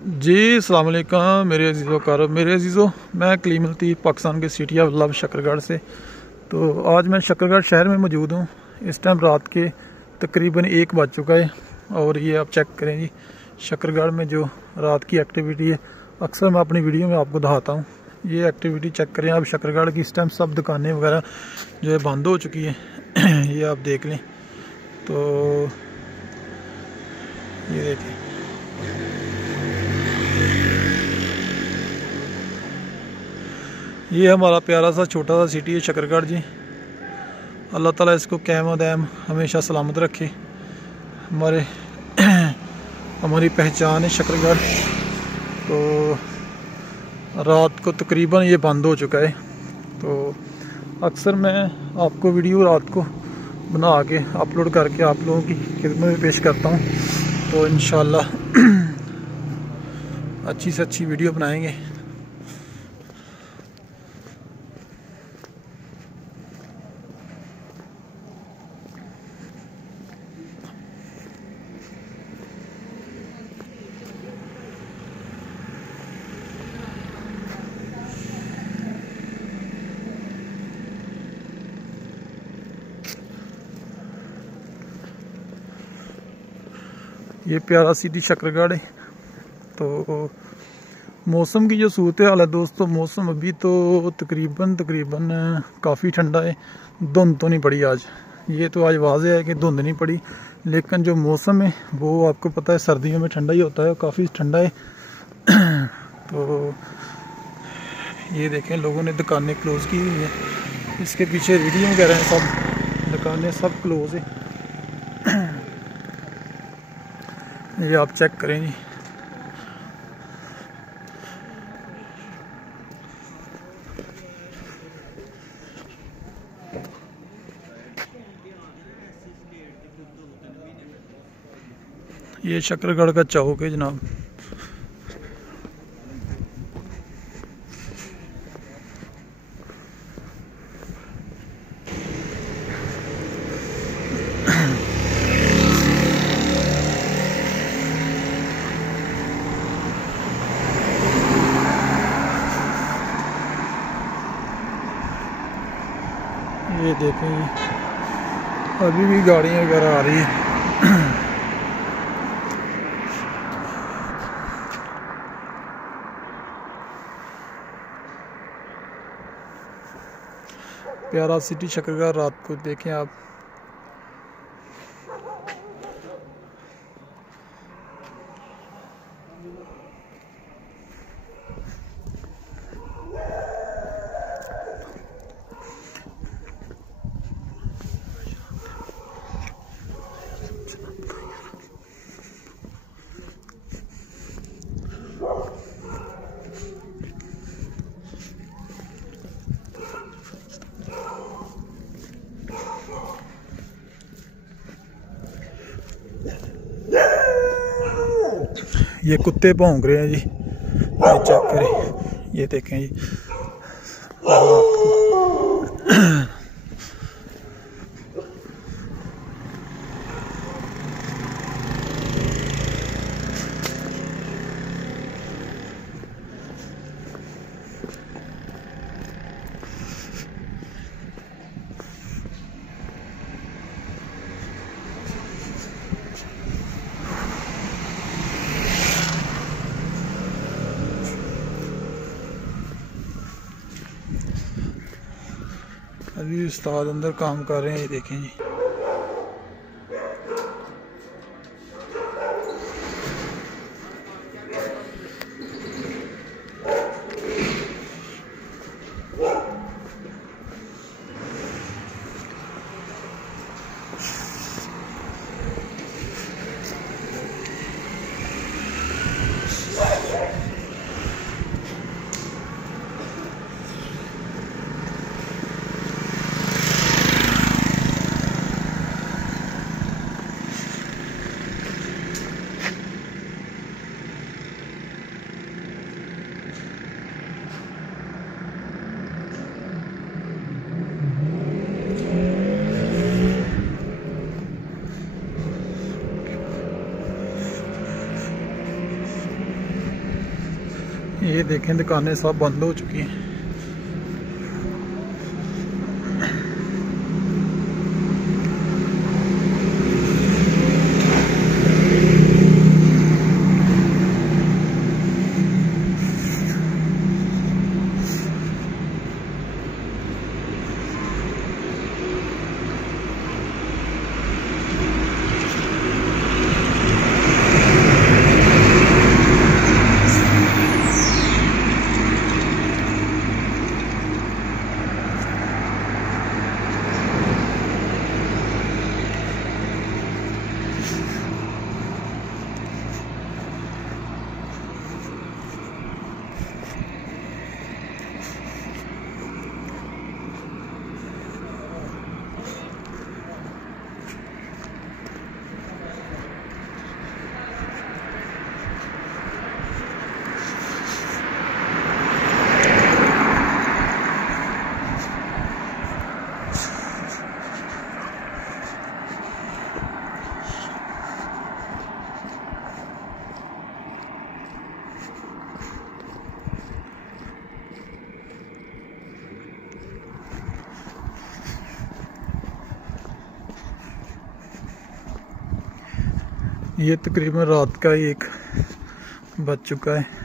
जी अस्सलाम वालेकुम मेरे अजीज़ो कार मेरे अजीज़ो, मैं कलीम लतीफ़ पाकिस्तान के सिटी ऑफ लव शकरगढ़ से। तो आज मैं शकरगढ़ शहर में मौजूद हूँ। इस टाइम रात के तकरीबन 1 बज चुका है और ये आप चेक करें जी, शकरगढ़ में जो रात की एक्टिविटी है अक्सर मैं अपनी वीडियो में आपको दिखाता हूँ। ये एक्टिविटी चेक करें आप शकरगढ़ की। इस टाइम सब दुकानें वगैरह जो है बंद हो चुकी है ये आप देख लें। तो ये देखें, ये हमारा प्यारा सा छोटा सा सिटी है शकरगढ़ जी। अल्लाह ताला इसको क़याम दायम हमेशा सलामत रखे। हमारी पहचान है शकरगढ़। तो रात को तकरीबन ये बंद हो चुका है। तो अक्सर मैं आपको वीडियो रात को बना के अपलोड करके आप लोगों की खिदमत में पेश करता हूँ। तो इंशाल्लाह अच्छी से अच्छी वीडियो बनाएंगे। ये प्यारा सिटी शकरगढ़ है। तो मौसम की जो सूरत हाल है दोस्तों, मौसम अभी तो तकरीबन काफ़ी ठंडा है। धुंध तो नहीं पड़ी आज, ये तो आज वाज़ेह है कि धुंध नहीं पड़ी, लेकिन जो मौसम है वो आपको पता है सर्दियों में ठंडा ही होता है, काफ़ी ठंडा है। तो ये देखें, लोगों ने दुकानें क्लोज़ की हुई है। इसके पीछे रेडियो वगैरह हैं, सब दुकानें सब क्लोज़ है। ये आप चेक करें जी। ये शकरगढ़ का चौक है जनाब। ये देखें, अभी भी गाड़ियाँ वगैरह आ रही है। प्यारा सिटी शकरगढ़ रात को देखें आप। ये कुत्ते भौंक रहे हैं जी, ये चेक करें, ये देखें जी। अभी उस्ताद अंदर काम कर रहे हैं, ये देखें जी। ये देखें दुकानें सब बंद हो चुकी हैं। ये तकरीबन रात का 1 बज चुका है।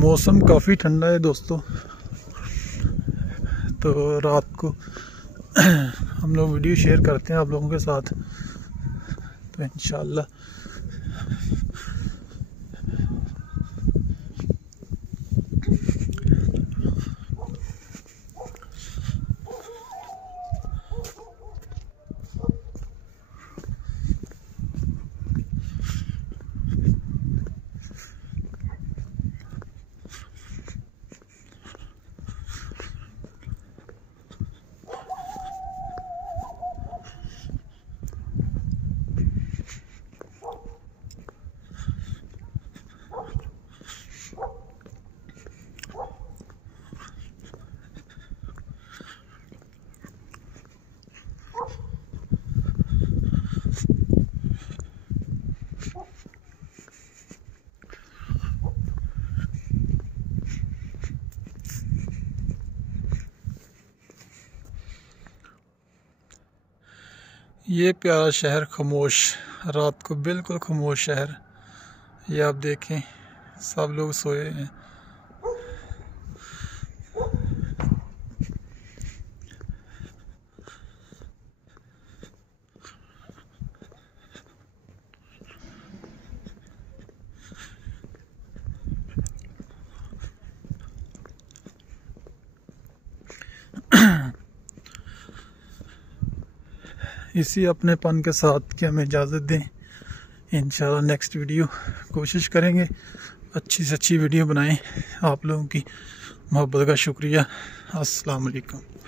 मौसम काफ़ी ठंडा है दोस्तों, तो रात को हम लोग वीडियो शेयर करते हैं आप लोगों के साथ, तो इंशाल्लाह ये प्यारा शहर खामोश, रात को बिल्कुल खामोश शहर। ये आप देखें सब लोग सोए हैं। इसी अपनेपन के साथ कि हमें इजाज़त दें। इंशाल्लाह नेक्स्ट वीडियो कोशिश करेंगे अच्छी से अच्छी वीडियो बनाएं। आप लोगों की मोहब्बत का शुक्रिया। अस्सलाम वालेकुम।